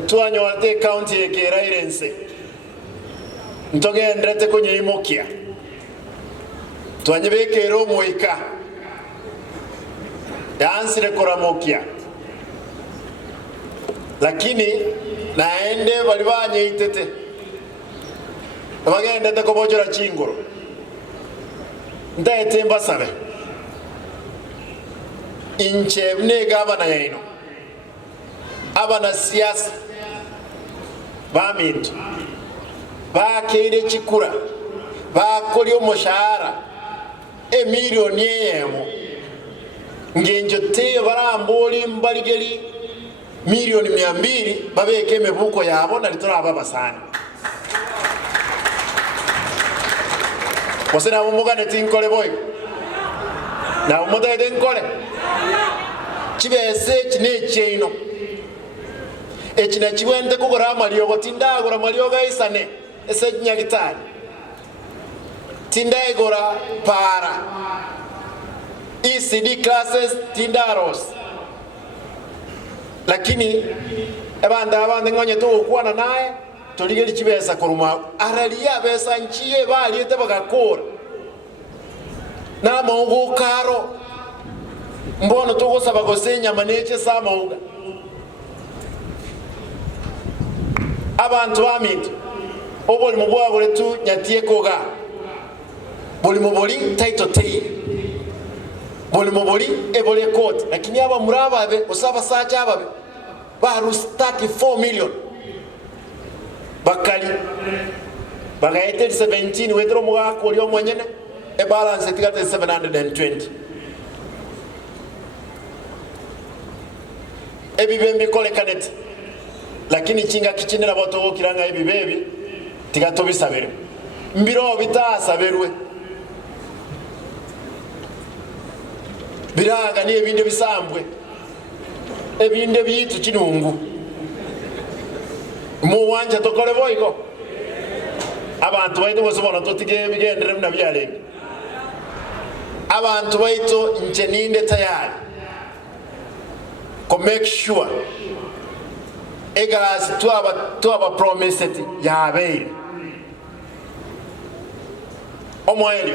Tuanyote county ekera irense ntogendrete kunye imokia tuanyebekero moika yansire koramokia lakini naende balibanye itete bagenda kubojora chingoro ndaete mbasabe inche ne gavana yaino Wanasiasa bamintu bakeire chikura bakoli omushahara emilioni eyemo ngenjo te baramboli mbaligeli milioni 200 babeke emebuko yabo nalitora babasana wasena mumugane tinkole boy na umudede nkole chibese chine cheino echina chiwende kugora maliogo tindagora maliogo isane ese nyagitari tindagora para ECD classes tindaros lakini abandi ngonye to kuana naye toligeli chibesa kuruma aralia besa nchiye baliete bagakora na mongo karo mbono to gosaba gosenya maneche sama uga abantu bamintu oboli mubwabule tu nyatie koga boli muboli title tay boli muboli ebole court lakini aba murababe osaba sacha ababe barustaki 4 million bakali bagaete 17 wetro muga ko lyo mwenyene e balance tigate 720 ebibembi kolekanet lakini chinga kichinira boto kiranga ebibebi tigato bisabere mbiro bitasaberwe biraga ni ebinde bisambwe ebinde biyitu kinungu mu wanja tokole boyiko abantu bayito bosubona totige bigendere na byalenge abantu bayito njeninde tayari ko make sure egas tuaba promise it yabe omoeli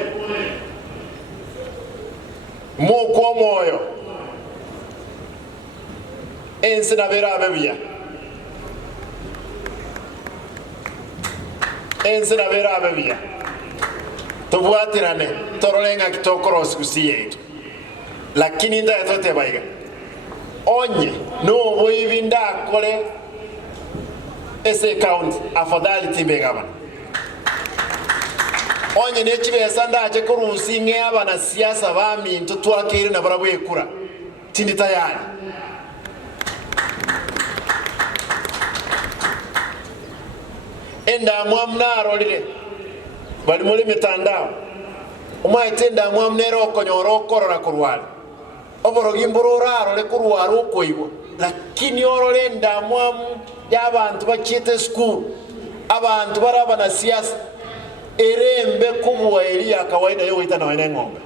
moko moyo ensina vera bebia tubuatirane torolenga kitokros kusiyetu lakini nda tote baiga onye no boivinda kole ese count afadhali tibegaba onye nechibesa ndaje kurusi nge Wanasiasa bamintu twakire na barabwekura tindi tayari enda mwamnaro lile bali muli mitandao umaitenda mwamnero okonyoro korora kurwala oborogimboro le kurwara ukoigo lakini orole ndamwamu y'abantu bakite school abantu bara Wanasiasa erembe kubwa ya kawaida yo wita na wenengombe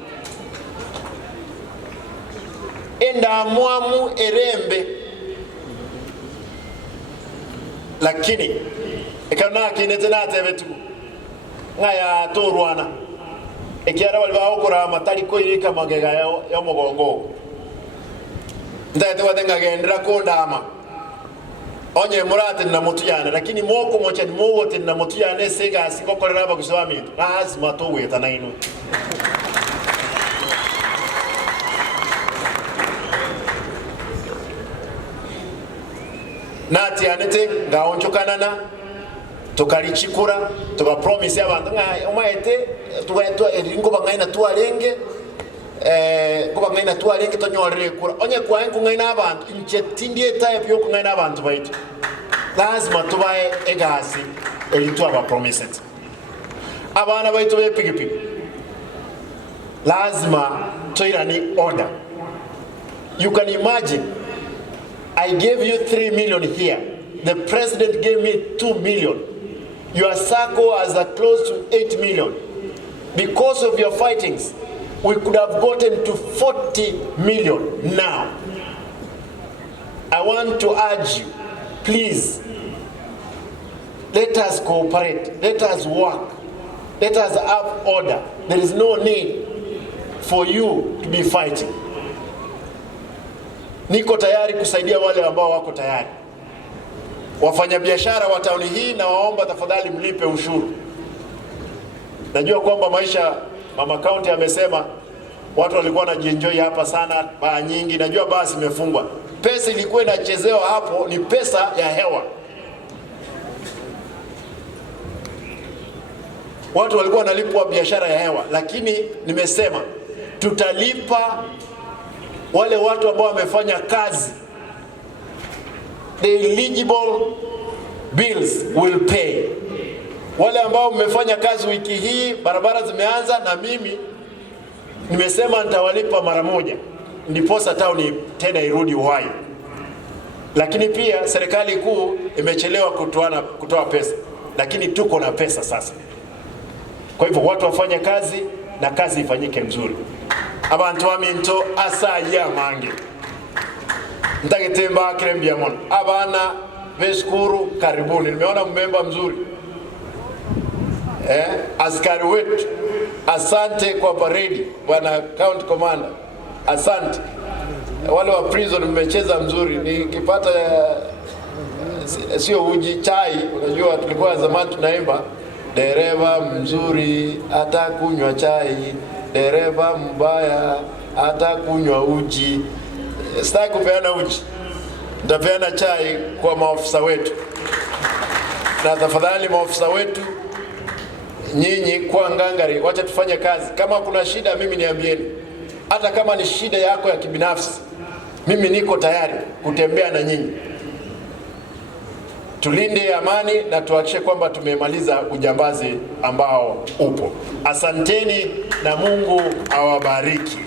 endamwamu erembe lakini ekana kinete na tebetu ngaya torwana ekiara walba okora matali ko irika magega yo mogongo ndate wadenga gendra ko ndama onye murate na mutu yana lakini moko mocha ni mogote na mutu yana sega sikokolera baguswami lazima to weta na inu nati anete ngaonchokanana tukalichikura tuka promise abantu omaete tuwaetwa eringo bangaina tualenge kuba ngaina tualenge tonyorere kura onye kwaenku ngaina abantu inchetindie type yo ngaina abantu baitu lazima tubae egasi elitu aba promises abana baitu bepigipigi lazima toirani order. You can imagine I gave you 3 million here, the president gave me 2 million, your circle has a close to 8 million. Because of your fightings, we could have gotten to 40 million now. I want to urge you, please, let us cooperate, let us work, let us have order. There is no need for you to be fighting. Niko tayari kusaidia wale ambao wako tayari. Wafanyabiashara wa tauni hii na waomba tafadhali mlipe ushuru. Najua kwamba maisha, Mama County amesema watu walikuwa wanajienjoy hapa sana, baa nyingi. Najua baa zimefungwa. Pesa ilikuwa inachezewa hapo ni pesa ya hewa. Watu walikuwa wanalipwa biashara ya hewa, lakini nimesema tutalipa wale watu ambao wamefanya kazi. The eligible bills will pay. Wale ambao mmefanya kazi wiki hii, barabara zimeanza, na mimi nimesema nitawalipa mara moja, ndiposa tauni tena irudi uhai. Lakini pia serikali kuu imechelewa kutoa pesa, lakini tuko na pesa sasa. Kwa hivyo watu wafanye kazi na kazi ifanyike mzuri. Abantu waminto asaya mange ndagetemba kirembia mona abana beshukuru, karibuni. Nimeona mmemba mzuri, askari wetu, asante kwa parade bwana county commander, asante. Wale wa prison mmecheza mzuri, nikipata sio uji chai. Unajua tulikuwa zamani tunaimba dereva mzuri atakunywa chai, dereva mbaya atakunywa uji. Sitaki kupeana uji, nitapeana chai kwa maofisa wetu. Na tafadhali maofisa wetu, nyinyi kwa ngangari, wacha tufanye kazi. Kama kuna shida mimi niambieni, hata kama ni shida yako ya kibinafsi, mimi niko tayari kutembea na nyinyi. Tulinde amani na tuhakikishe kwamba tumemaliza ujambazi ambao upo. Asanteni na Mungu awabariki.